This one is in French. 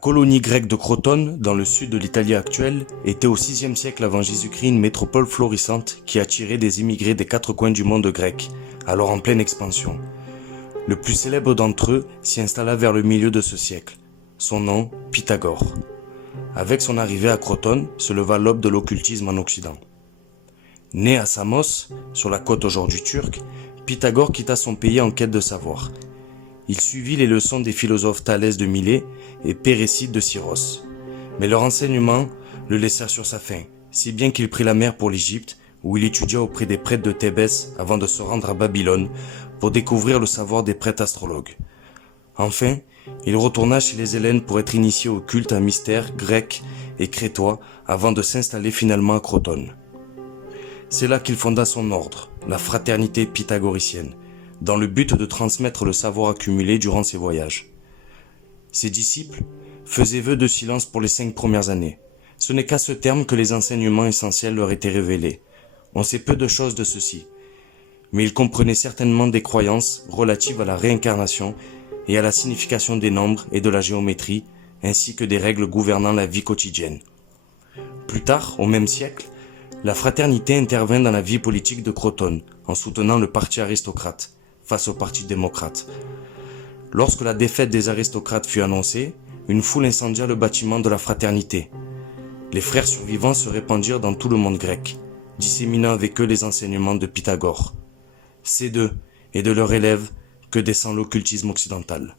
colonie grecque de Crotone, dans le sud de l'Italie actuelle, était au VIe siècle avant Jésus-Christ une métropole florissante qui attirait des immigrés des quatre coins du monde grec, alors en pleine expansion. Le plus célèbre d'entre eux s'y installa vers le milieu de ce siècle. Son nom, Pythagore. Avec son arrivée à Crotone, se leva l'aube de l'occultisme en Occident. Né à Samos, sur la côte aujourd'hui turque, Pythagore quitta son pays en quête de savoir. Il suivit les leçons des philosophes Thalès de Milet et Pérécide de Syros. Mais leurs enseignements le laissèrent sur sa faim, si bien qu'il prit la mer pour l'Égypte, où il étudia auprès des prêtres de Thébès avant de se rendre à Babylone pour découvrir le savoir des prêtres astrologues. Enfin, il retourna chez les Hellènes pour être initié au culte à mystère grec et crétois avant de s'installer finalement à Crotone. C'est là qu'il fonda son ordre, la fraternité pythagoricienne, dans le but de transmettre le savoir accumulé durant ses voyages. Ses disciples faisaient vœu de silence pour les 5 premières années. Ce n'est qu'à ce terme que les enseignements essentiels leur étaient révélés. On sait peu de choses de ceux-ci, mais ils comprenaient certainement des croyances relatives à la réincarnation et à la signification des nombres et de la géométrie, ainsi que des règles gouvernant la vie quotidienne. Plus tard, au même siècle, la fraternité intervint dans la vie politique de Crotone, en soutenant le parti aristocrate, face au parti démocrate. Lorsque la défaite des aristocrates fut annoncée, une foule incendia le bâtiment de la fraternité. Les frères survivants se répandirent dans tout le monde grec, disséminant avec eux les enseignements de Pythagore. C'est d'eux et de leurs élèves que descend l'occultisme occidental.